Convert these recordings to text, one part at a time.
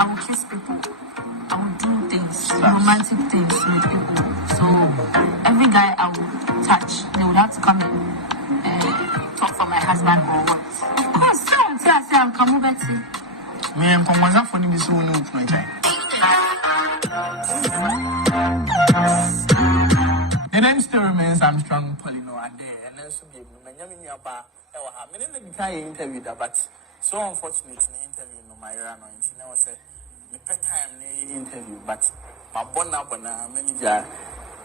I will kiss people. I will do things, romantic things with people. So every guy I will touch, they would have to come and talk for my husband or what. Of course, so I say I'm coming back to. Me and Pomaza for the soon of my time. The name still remains Armstrong Polino and there, and then so be Benjamin Yaba. I didn't get interview that, but so unfortunate in the interview no my run on it. Now say the pet time in interview, but my bona manager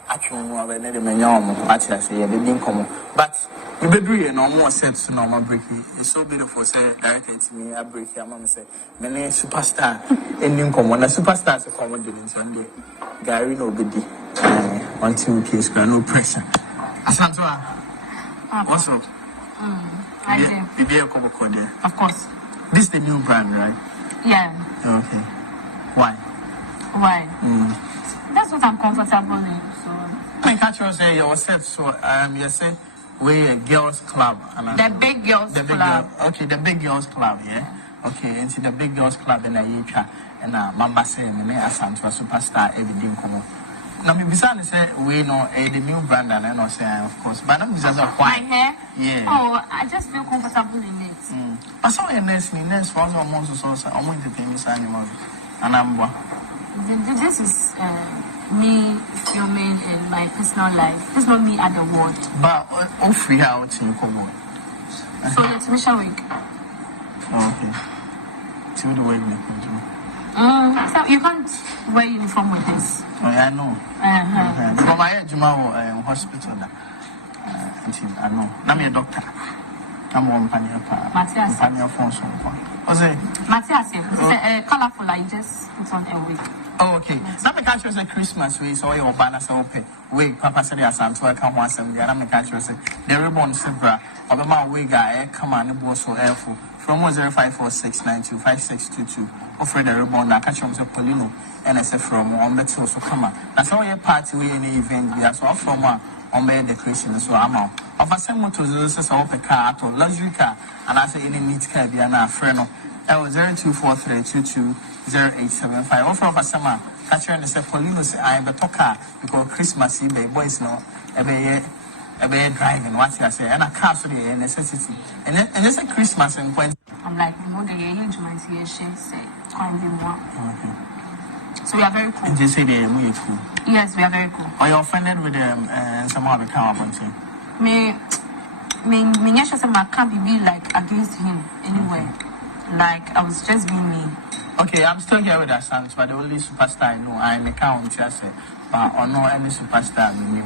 actually more than the manyam actually say they didn't come. But we be doing no more sets no more breaking. It's so beautiful say directed to me I break here mama say many superstar ending come on superstars come on doing Sunday. Gary no bidi. 1 2 case no pressure. Asantewaa. What's up? Of course. This is the new brand, right? Yeah. Okay. Why? That's what I'm comfortable in. So. I catch you say you said so. You say we a girls club. The big girls club. Okay, the big girls club. Yeah. Okay, and see the big girls club in a year and Mamba say me Asantewaa superstar everything come. Now, me beside say we know the new brand and I know say of course, but I'm just why. My hair? Yeah. Oh, I just feel comfortable in it. I saw a nurse for all months or so. I'm going to pay me animal and I'm This is me filming in my personal life. This is not me at the ward. But all free out in common. So it's Misha week. Okay. See the way we can do. So you can't wear uniform with this. Oh, yeah, I know. But my Juma hospital. I know. I'm a doctor. I'm one Matthias. Matthias, it's colorful. I just put on a wig. Oh, okay. Now me catch you say Christmas we saw your banner say open. Wig, Papa said Asantewaa come once and then me catch you say the ribbon zebra. Obama wig guy come on the boss so helpful. From 0546925622. Offer the ribbon that catch you say Polino and I say from on better also come on. That's all your party we any event we are so from one on bed decoration so I'm out. Of a same motors say open car at luxury car and I say any neat car be an friend. 0243220875. Offer of a summer, catcher and say Polino say I am a talker because Christmas Eve boys no a driving what I say and a car so the necessity. And it's a Christmas and point. I'm like the age my say quite more. Okay. So we are very cool. And they say they are very cool. Yes, we are very cool. Are you offended with them and somehow the car about you? Me can't be like against him anyway. Like I was just being me. Okay, I'm still here with Asantewaa, but the only superstar I know, I'm a count, I say, but or no any superstar I knew.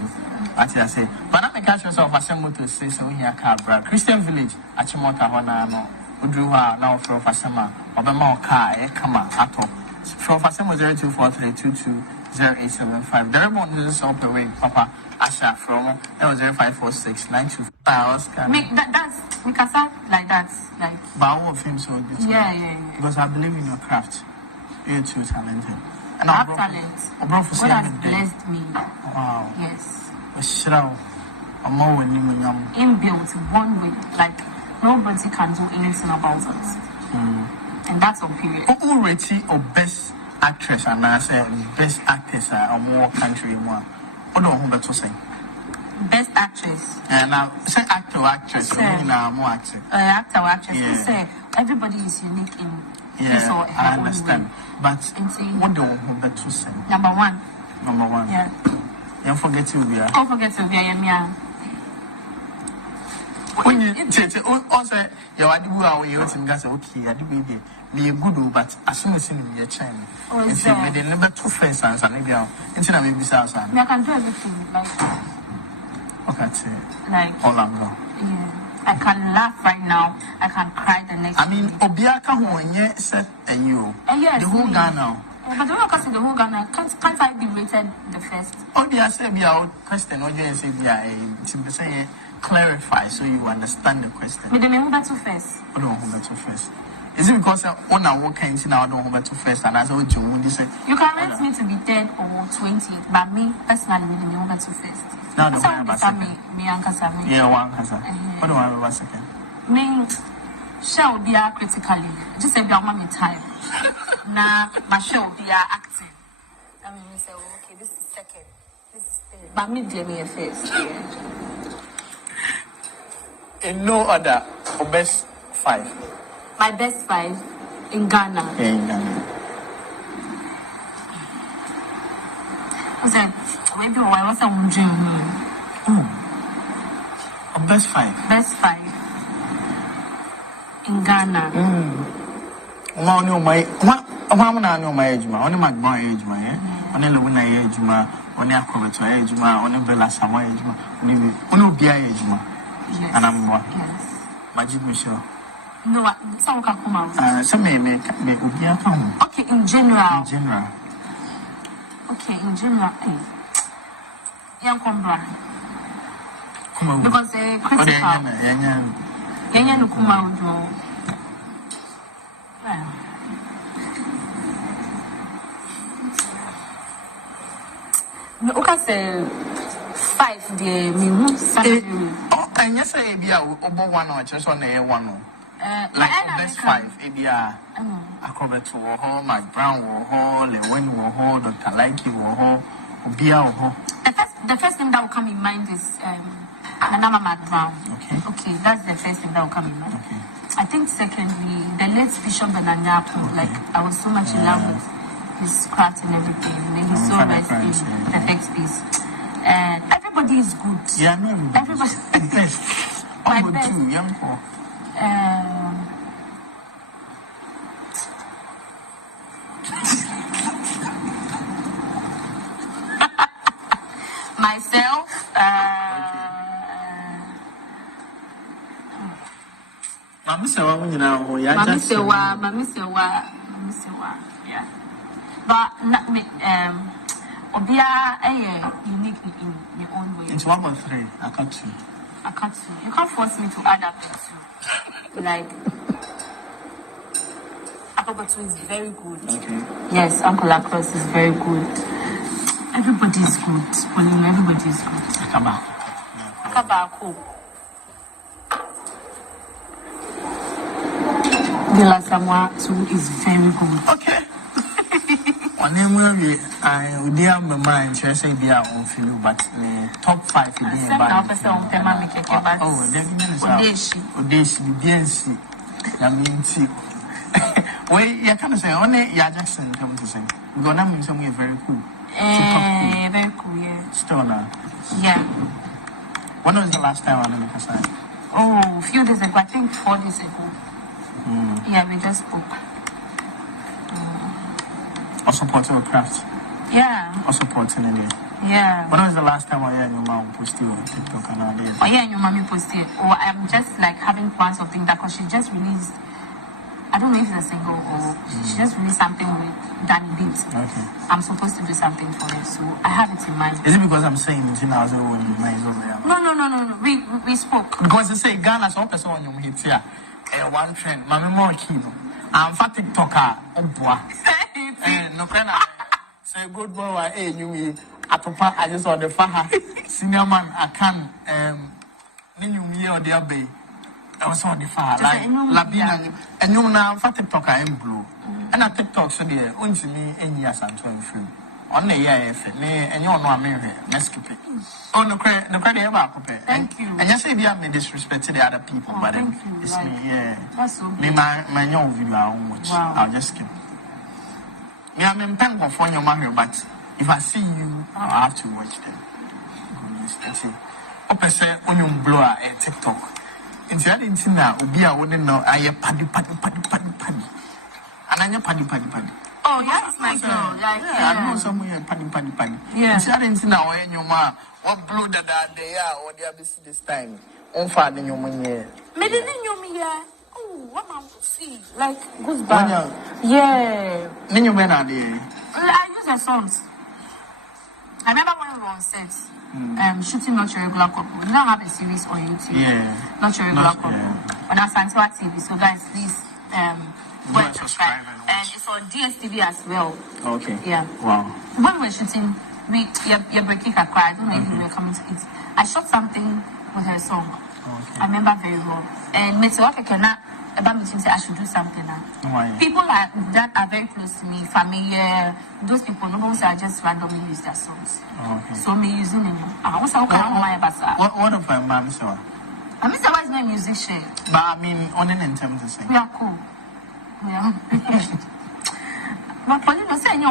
I say, but I'm a catch yourself as someone to say so here, Cabra, Christian Village, Achimota Honano, Udruha, now for Fasama, Obama car, come on, at all. From Fasama 0243220875. The remote is up the way, Papa. Asha from 054692. Make that's because like that, like. But all of him so good. Yeah. Because I believe in your craft. You're too talented. And I have talent. God has blessed me. Wow. Yes. I'm more when you young. Inbuilt one way, like nobody can do anything about it. And that's on period. Who rated or best actress and I say best actress or more country more. What do you to say? Best actress. And now say actor or actress. Now more actor. Actor or actress. Yeah. Say everybody is unique in his or her I understand. Own way. But what do you to say? Number one. Yeah. Don't forget to be. Don't forget to be. Yeah. When you also your adibu you think that's okay. Adibu be me good, but as soon as you be a China. You see, me the number 2 friends and maybe into na maybe sa. I can do everything like. Okay, like all along. Yeah. I can laugh right now. I can cry the next. I mean, Obiaka who nye said and you. Yes. The whole Ghana. But the one the whole Ghana can't I be rated the first? Oh, they say be our question. Oh, yes, be a to say clarify so you understand the question. Me the member to first. Oh, no, member to first. Is it because on our work kind now don't member to first and as I would you say? You can rate me to be 10 or 20, but me personally me the member to first. Now the one about second. Me and Kasami. Yeah, one Kasami. What do I have about second? Me shall be critically. Just say, be my time. Now, my show be acting. I mean, we say, okay, this is second. This is third. But me, me first. In no other, or best 5. My best 5 in Ghana. Yeah, in Ghana. I said, maybe I was a dream. A best 5. Best 5 in Ghana. My age, only my boy age, only Luna age, only a cover age, only Bella Sama age, only Bia age, and I'm more. Yes. Majid Michelle. No, some can come out. Some may make Ubia come. Okay, in general. In general. Okay, in general. Young Combra. Come on. Because critical. Yanya no come out. No, okay, say 5 the me salary. Oh, and yes, I be a one or just on a one. Like best 5, ABR. I cover to a hole, Mike Brown or hole, Lewin or hole, Dr. Likey or hole, Bia or hole. The first thing that will come in mind is Nanama Mac Brown. Okay, that's the first thing that will come in mind. Okay. I think secondly, the late Bishop Benanyapu, like I was so much in love with his craft and everything. And he's so nice in perfect space. And everybody is good. Yeah, no, everybody. Best. My best. Young for. Myself, Mammy Sewa, Mammy Sewa, yeah. But not me, Obia, unique in your own way. It's 1 or 3. I can't see. You can't force me to add up to. Like, Akabatu is very good. Okay. Yes, Uncle Lacrosse is very good. Everybody is good. Everybody is good. Akabaku. Asantewaa too is very good. Okay. On him, I would have my mind, just say, be on feel, but the top 5 is you can't say only Jackson come to say. We're gonna mean something very cool. Very cool, yeah. Stoner. Yeah. When was the last time I met a sign? Oh, a few days ago, I think 4 days ago. Yeah, we just spoke. Or supporting a craft? Yeah. Or supporting it? Yeah. When was the last time I heard your mom posted on TikTok and all this? Oh, yeah, your mommy posted. Or I'm just like having plans of things that because she just released. I don't know if it's a single or she just released something with Danny Beat. Okay. I'm supposed to do something for her, so I have it in mind. Is it because I'm saying it in our when you mind over there? No. We spoke. Because they say Ghana so person on your hits here. One trend. Mami more keyboard. I'm fat TikToker. Oh boy. No friend. Say good boy. Hey, you Atopa. I just saw the faha. Senior man. I can. Ninu me or the bay. I was on the far like Labina and you now fat TikToker in blue. And I TikTok so there. Only me any Asantewaa film. On the year, and you're not married. Let's keep it. Oh, no credit about it. Thank you. And you say, I may disrespect the other people, but it's me, yeah. That's so me, my young video, I won't watch. Wow. I'll just skip. Me, I'm in Pengo for your marriage, but if I see you, I'll have to watch them. Let's see. Open say, on your blower and TikTok. And the other thing now, I wouldn't know, I am paddy. And I'm your paddy. Oh, yeah, it's my girl. Yeah, I know somewhere paddy. Yeah. It's not in now when your ma what blue that they are or they are busy this time. On father your money. Maybe you me yeah. Oh, what am I see? Like goosebumps. Yeah. Then you went out there. I use the songs. I remember when we were on set, shooting Not Your Regular Couple. We now have a series on YouTube. Yeah. Not Your Regular Couple. On Asantewaa TV. So guys, please go and subscribe. And it's on DSTV as well. Okay. Yeah. Wow. When we were shooting, you're breaking a cry. I don't know if you were coming to it. I shot something with her song. Okay. I remember very well. And Metewaka cannot about me say I should do something now. Why? People that are very close to me, familiar, those people, no one say I just randomly use their songs. Okay. So me using them. I was What of my mom saw? I mean, someone is not a musician. But I mean, on an attempt to say. We are cool. Yeah. But you know, say you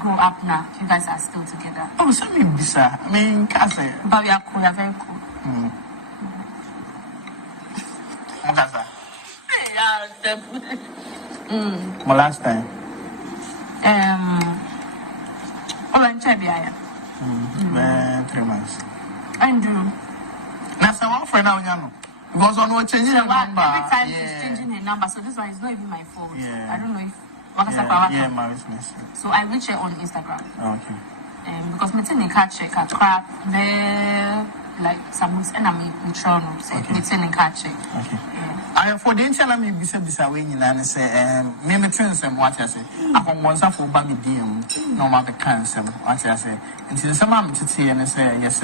grow up now. You guys are still together. Oh, something bizarre. I mean, can't say. But we are cool. We are very cool. My last time. I'm 3 months. And do. Now, so what for now, you because on what changing every number. time she's changing her number, so this one is not even my fault. Yeah. I don't know if yeah, my business. So I reach her on Instagram. Okay. Because me tell me catch her crap there like some weeks and I'm in trouble. So me tell me catch her. Okay. I for the internet me bisa we nyina say me twensem what I say. Akongonsa for ba me DM no ma be cancel what I say. Nti nsem am tete ye ne say yes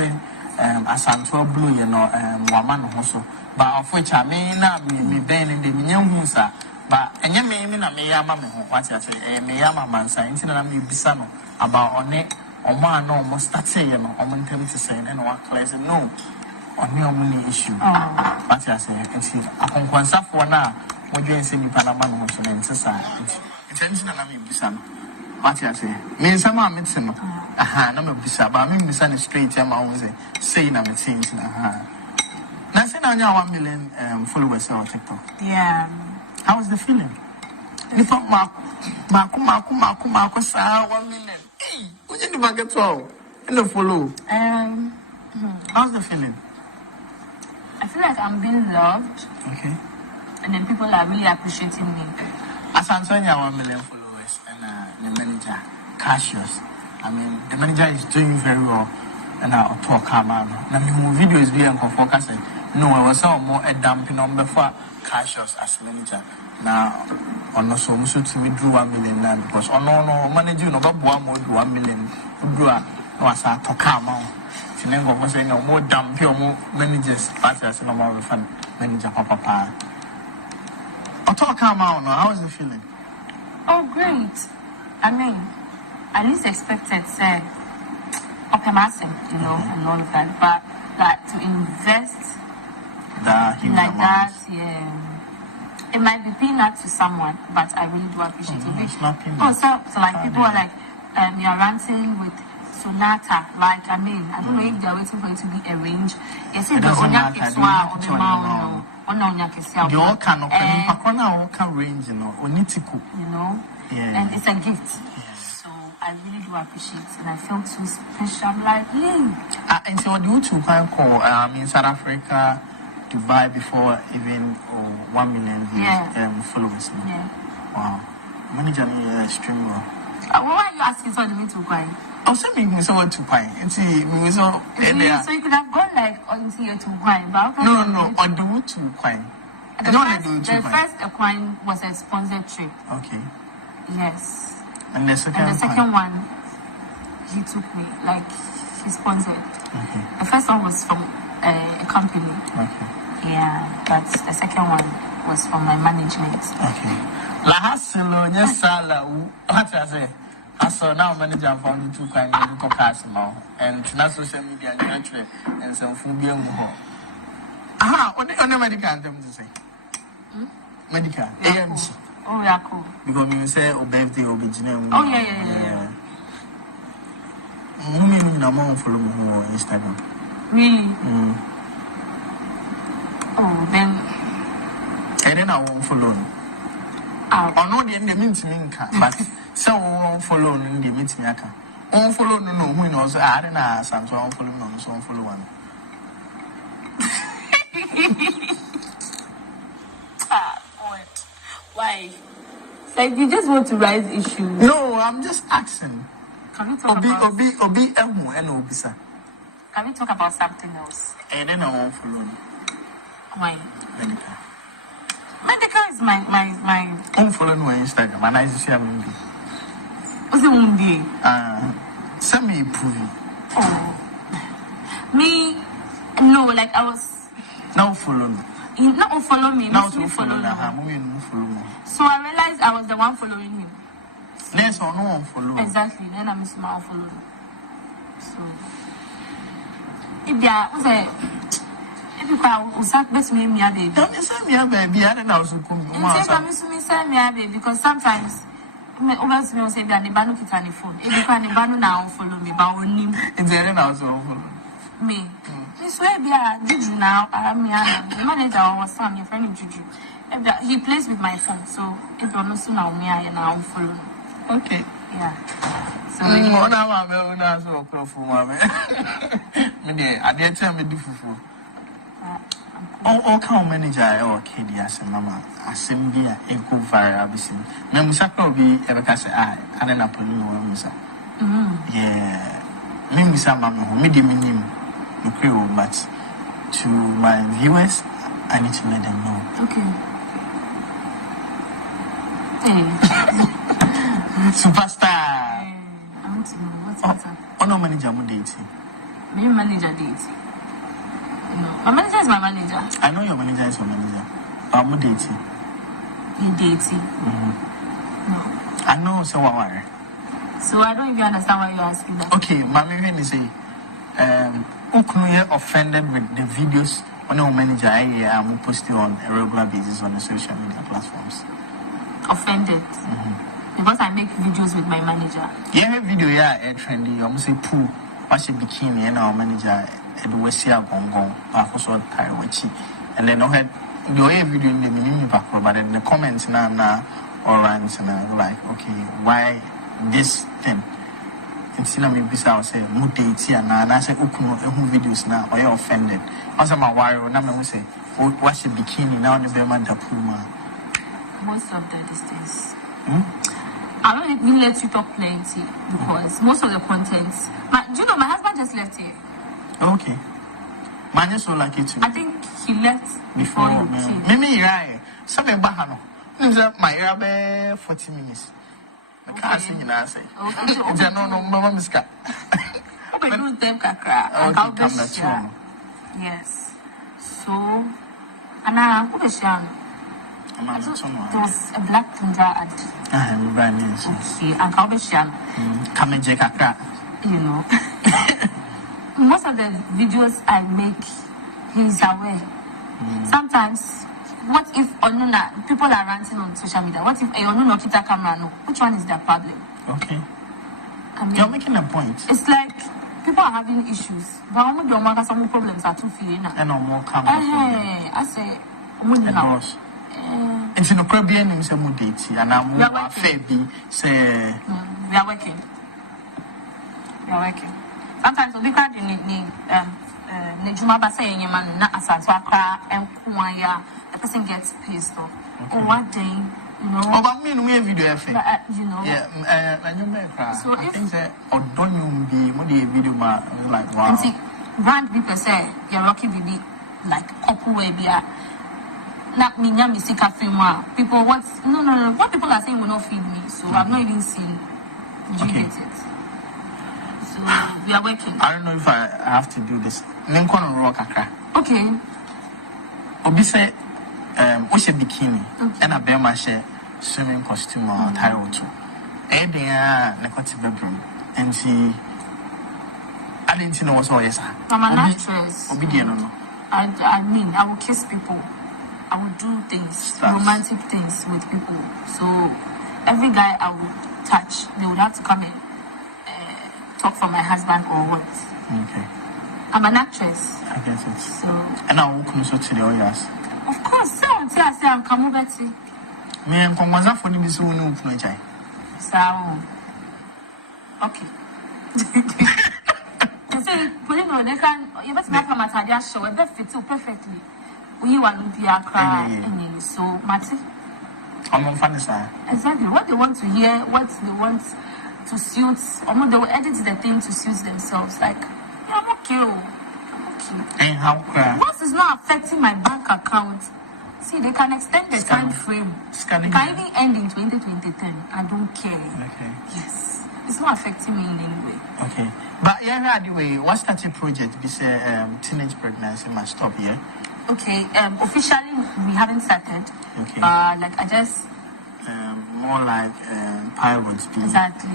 Asantewaa blue you know wama no ho so. Ba of which I me na me ben in the hu sa. But enye me na me yama me ho what I say me yama mansa nti na me bisa no about on it Oma no mo start saying no omo ntem to say and wa class no on your money issue. What I say and see akonkwansa for na mo dwen say nipa na ma no so na ntisa intention na me bisa no what I say me sama me tse no na me bisa ba me bisa na straight am I say na me think na na say na nya 1 million followers on TikTok. Yeah. How was the feeling? You thought Marco sa 1 million. Hey, what did you get all? And the follow. How's the feeling? I feel like I'm being loved. Okay. And then people are really appreciating me. Asantewaa 1 million followers and the manager, Cassius. I mean, the manager is doing very well. And I'll talk about it. Now, my video is being focused. No, I was more a dumping on before Cassius as manager. Now, on the so much to me drew 1 million now because on no manager no but 1 million drew was a talk about. Sinengo was saying no more dumping or more managers as no more fun manager papa. I talk about now. How is the feeling? Oh, great. I mean, I least expected say okay, massive, you know, and all of that. But like to invest like that, yeah. It might be peanut to someone, but I really do appreciate it. It's not peanut. Oh, so like people are like, you're ranting with Sonata. Like, I mean, I don't know if they're waiting for it to be arranged. Yes, it doesn't matter. You all can range, you know, you know, yeah. And it's a gift. Yeah. So I really do appreciate it, and I feel too special. I'm like, yeah. And so, do you call in South Africa? Dubai before even 1 million followers. Yeah. Wow. Manager extremely well. Why are you asking for me to buy? I'm saying we saw to buy. And see, we saw. So you could have gone like until you to buy, but no, or do to buy. The first coin was a sponsored trip. Okay. Yes. And the second one, he took me, like he sponsored. Okay. The first one was from a company. Okay. Yeah, but the second one was from my management. Okay. La Hasselo, yes, Sala, what I say. I saw now manager found 2 kind of Casimo and not social media and some Fubian. Aha, what the medical anthem to say? Medical, AMC. Oh, yeah, cool. Because you say, oh, birthday, oh, oh, yeah. Women in a month follow me on Instagram. Really? Oh, then. And then I won't follow. I know the end of me, but some won't follow in the meeting. I won't follow no, who knows. I don't know, some so I won't follow no, so I won't follow one. Why? Like, you just want to raise issues? No, I'm just asking. Can we talk Can we talk about something else? And then I won't follow. Why? Medical. Medical is my. I'm following my Instagram and I just share me. What's the one day? Send me prove. Oh. Me? No, like I was. Now follow me. He not follow me. Now to follow me. So I realized I was the one following him. Yes or no one follow. Exactly. Then I'm small following. So if there was a if you can best me baby. Don't say me baby. I don't know so cool. Because sometimes always me say that the banu fit on the phone. If you can the banu now follow me, but on him. It's there now so follow me. This way be Juju now. I'm the manager or son, your friend Juju. He plays with my phone, so if you're not soon now me I now follow. Okay. Yeah. So one hour me na so for mama. Me dey I dey tell me fufu. All manager or kid as a mama assembly a go viral bisim. Me musaka obi ebeka say I don't know poli no musa. Yeah. Me musa mama ho me dey minim. Okay, but to my viewers, I need to let them know. Okay. Hey. Superstar. I want to know what's up. Oh, no manager mo dating. Me manager dating. No, my manager is my manager. I know your manager is your manager. But mo dating. You dating? No. I know so what. So I don't even understand why you're asking that. Okay, my manager say you're offended with the videos on our manager I'm posting on a regular basis on the social media platforms. Offended? Because I make videos with my manager. Yeah, video trendy. I'm say poo, wash a bikini and our manager Edwesia Gongo, also Taiwachi. And then I had the video in the minimum back, but in the comments now or rants and I'm like, okay, why this thing? It's not me beside say mutati and I say videos now or you're offended. Also my wire and say wash a bikini now the Bemanta Puma. Most of the distance. I don't even let you talk plenty because most of the contents. Do you know my husband just left here? Okay. Man just so like it too. I think he left before you came. Maybe right. Something bahano. My irabe 40 minutes. I can't see you now say. Okay. No, mama miska. Okay, do them kakra. Yes. So, Anna, who is she? There was a black ginger ad. I'm brand new. Okay, and Kaubeshan. Come and kakra. You know. Most of the videos I make, he's aware. Sometimes, what if Onuna, people are ranting on social media? What if Onuna kita camera no? Which one is the problem? Okay. You're making a point. It's like people are having issues. But I'm not some problems are too feeling. And no more camera. I say, boss. It's in a Caribbean name, say Mudati, and I'm more fairly say. We are working. Sometimes we can't need Nejuma saying your man not Asantewaa and Kumaya. The person gets pissed off. And one day, you know. Oh, but me no video effect. You know. Yeah, and you make so I think that or don't you be more the video like wow. And see, brand people say you're lucky baby like couple way be not me sika film. People want no. What people are saying will not feed me, so I've not even seen. Did you get it? So we are working. I don't know if I have to do this. Okay. Obi say what's a bikini and a bema share swimming costume or tie or two. They are necrotic bedroom and see. I didn't know what's all yes. I'm an actress. Obedient. I mean, I will kiss people. I will do things, romantic things with people. So every guy I would touch, they would have to come and talk for my husband or what. Okay. I'm an actress. I guess it's so. And I will come to the Oyas. Of course, so I say I'm coming back to. Me and Comaza for this one no play. So okay. You say, putting on they can you better not come at a show, it fit perfectly. We want to be a cry, so Matty. I'm on funny side. Exactly. What they want to hear, what they want to suit, or they will edit the thing to suit themselves. Like, I'm okay. And how cry? Once it's not affecting my bank account, see, they can extend the time frame. It can even end in 2010. I don't care. Okay. Yes. It's not affecting me in any way. Okay. But yeah, anyway, what's that project? Be say teenage pregnancy must stop here. Okay, officially we haven't started. Okay. Like I just more like pilots. Exactly.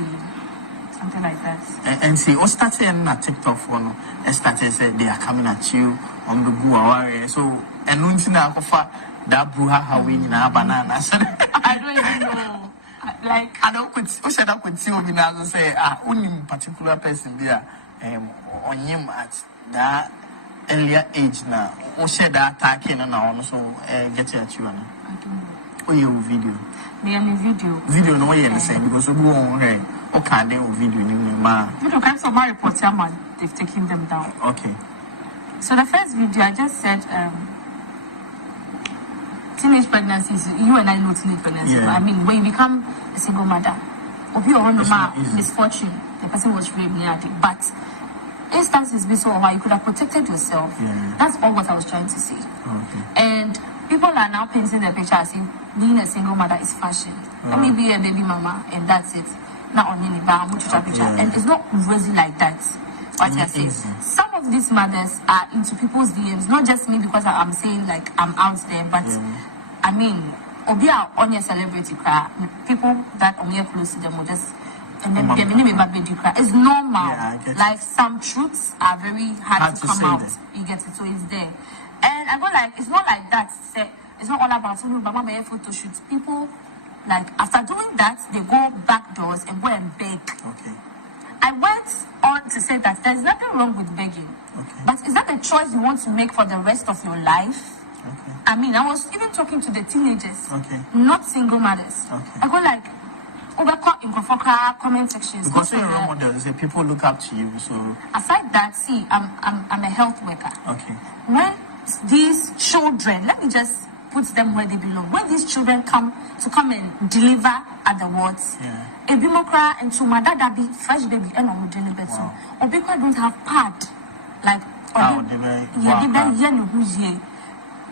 Something like that. And see, what started in a TikTok phone, started said they are coming at you on the Gua. So, and Nuntina that bruha how we in our banana. I don't even know. Like, I don't quit. Who said I could see you say, only particular person there on him at that earlier age now. Who said that attacking and I also get at you? I don't know. Oh, you video. Me and video. Video no way the same because we go on here. Okay, they will video in my. Video kinds of my reports, they've taken them down. Okay. So the first video I just said, teenage pregnancies. You and I know teenage pregnancies. Yeah. I mean, when you become a single mother, or you are misfortune, the person was raped near it. But instances be so you could have protected yourself. Yeah. That's all what I was trying to say. Okay. And people are now painting the picture as if being a single mother is fashion. Let me be a baby mama and that's it. Not on any bar, picture. And it's not rosy like that. What you're saying. Some of these mothers are into people's DMs, not just me because I'm saying like I'm out there, but I mean, Obia on your celebrity cry, people that are near close to them will just and then get me baby cry. It's normal. Yeah, like some truths are very hard to come out. You get it, so it's there. And I go like, it's not like that. It's not all about Mama photo shoots. People like after doing that, they go back doors and go and beg. Okay. I went on to say that there's nothing wrong with begging, but is that a choice you want to make for the rest of your life? Okay. I mean, I was even talking to the teenagers, not single mothers. Okay. I go like, in comment sections. Because you're a role model, say people look up to you. So aside that, see, I'm a health worker. Okay. When these children, let me just put them where they belong. When these children come and deliver at the wards, a bimokra and to my dad be fresh baby and on deliver so. Obikwa don't have pad like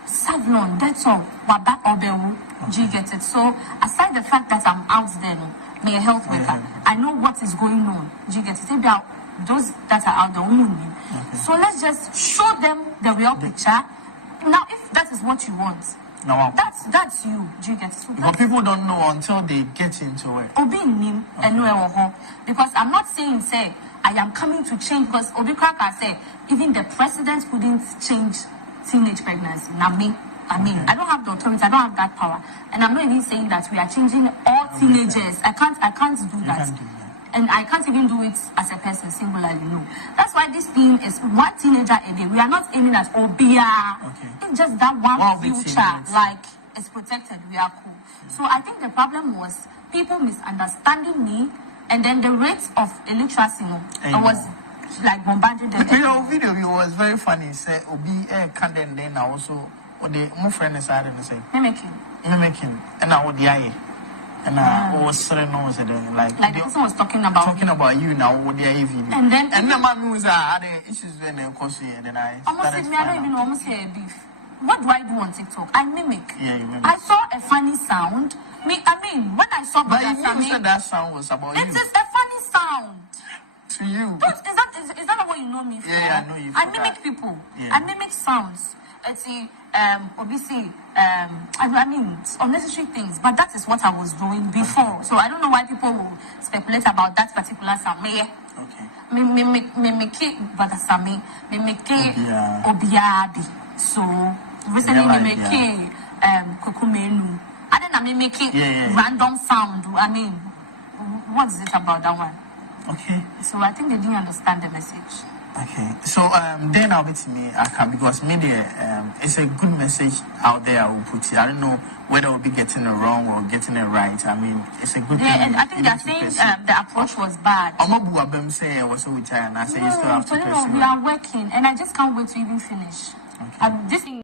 Savlon, that's all. Waba obewu, do you get it? So aside the fact that I'm out there, me a health worker, I know what is going on. Do you get it? Maybe those that are out there, so let's just show them the real picture. Now, if that is what you want, that's you. Do you get it? So but people don't know until they get into it. Because I'm not saying say I am coming to change because Obikraka say even the president couldn't change teenage pregnancy. Now me, I mean, I don't have the authority, I don't have that power. And I'm not even saying that we are changing all teenagers. I can't do that. And I can't even do it as a person singularly, no. That's why this thing is one teenager a day. We are not aiming at Obia. It's just that one future, like, is protected. We are cool. So I think the problem was people misunderstanding me, and then the rate of illiteracy, I was like bombarded. Your video was very funny. Say Obi can't then also the more friend is and say mimicking, and I would the and I was saying like the person was talking about you now with the video. And then the man was other issues when they cause and then I don't even almost say a beef. What do I do on TikTok? I mimic. Yeah, you mimic. I saw a funny sound. I mean, when I saw that sound was about you. It is a funny sound. To you. Is that what you know me for? Yeah, I know you. I mimic people. Yeah. I mimic sounds. Let's see, obviously, I mean, unnecessary things, but that is what I was doing before. So I don't know why people will speculate about that particular sound. Mimic Badasami, mimic Obiadi. So recently mimic Kukumenu. I don't know, mimic random sound. I mean, what is it about that one? Okay. So I think they didn't understand the message. Okay. So then I'll be to me, because media, it's a good message out there. I will put it. I don't know whether we'll be getting it wrong or getting it right. I mean, it's a good thing. And I think they're saying the approach was bad. I'm not who I'm saying I was so retired, and I say you still have to. We are working, and I just can't wait to even finish. Okay. This thing.